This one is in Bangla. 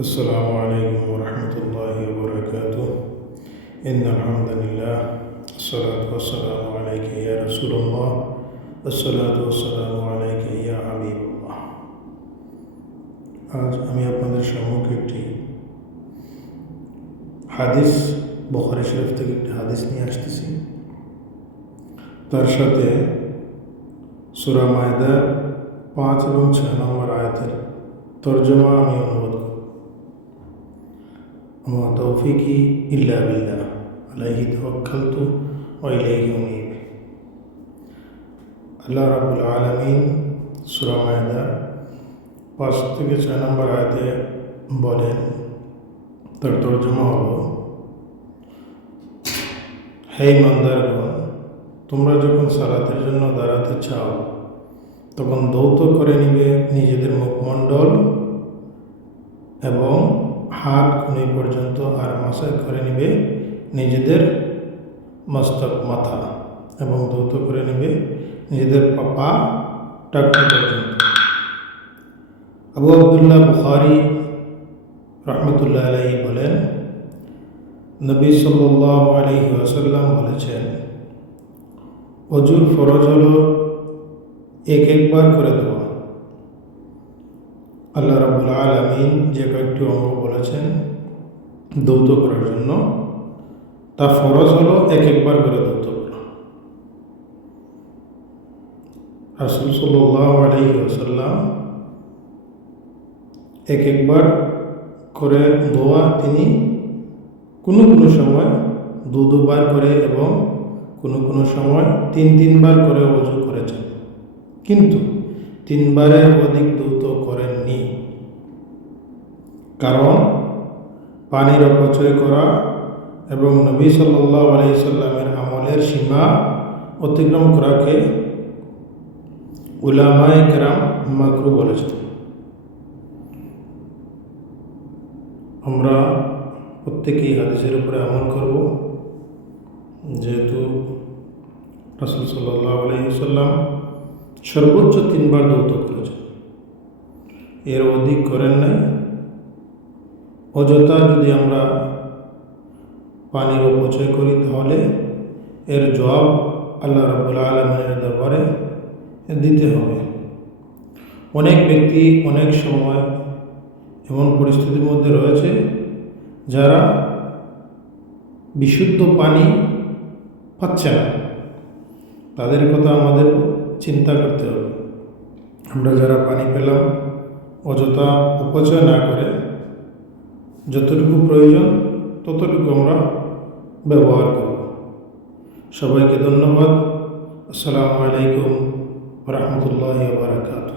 السلام عليكم ورحمة الله وبركاته إن الحمد لله الصلاة والسلام عليك يا رسول الله الصلاة والسلام عليك يا حبيب الله আজ আমি আপনাদের সম্মুখে একটি হাদিস বখারি শরীফ থেকে একটি হাদিস নিয়ে আসতেছি তার সাথে সুরা মায়দার পাঁচ এবং ছয় নম্বর আয়াতের তর্জমা আমি অনুবাদ তৌফিকি ইল্লা বিল্লাহ আলাইহি তাওয়াক্কালতু ওয়া ইলাইহি উনীব আল্লাহ রাব্বুল আলামিন সূরা মায়দা পাঁচ থেকে ছয় নম্বর আয়াতে বলেন, তার তর্জমা হলো, হে ইমানদারগণ, তোমরা যখন সালাতের জন্য দাঁড়াতে চাও, তখন দৌত করে নিবে নিজেদের মুখমণ্ডল পর্যন্ত আর মাসাজ করে নিবে নিজেদের মস্তক মাথা এবং দৌত করে নিবে নিজেদের পা টাকু পর্যন্ত। আবু আবদুল্লাহ বুখারি রহমতুল্লাহ আলাই বলেন, নবী সাল্লাহ আলহি আসাল্লাম বলেছেন, অজুর ফরজ হল এক একবার করে দেওয়া আল্লাহ রাবুল আলমিন যে কয়েকটি অঙ্গ বলেছেন দৌত করার জন্য, তা ফরজ হলো এক একবার করে দৌত করা। রাসুল সাল্লাহ এক একবার করে দোয়া তিনি কোনো কোনো সময় দু দুবার করে এবং কোনো কোনো সময় তিন তিনবার করে অজু করেছেন। কিন্তু তিনবারের অধিক দ্রুত করেননি। কারণ পানির অপচয় করা এবং নবী সাল্লাহ আলাইসাল্লামের আমলের সীমা অতিক্রম করাকে উলামায় কেরাম মাকরু বলেছেন। আমরা প্রত্যেকেই হাদিসের উপরে আমল করব। যেহেতু রাসুল সাল্লাহ আলাইসাল্লাম সর্বোচ্চ তিনবার দৌত করেছেন। এর অধিক করেন নাই। অযথা যদি আমরা পানির অপচয় করি তাহলে এর জবাব আল্লাহ রবুল্লা আলমের দরবারে দিতে হবে। অনেক ব্যক্তি অনেক সময় এমন পরিস্থিতির মধ্যে রয়েছে যারা বিশুদ্ধ পানি পাচ্ছে না। তাদের কথা আমাদের চিন্তা করতে হবে। আমরা যারা পানি পেলাম, অযথা অপচয় না করে যতটুকু প্রয়োজন ততটুকু আমরা ব্যবহার করব। সবাইকে ধন্যবাদ। আসসালামু আলাইকুম রহমতুল্লাহ বারকাত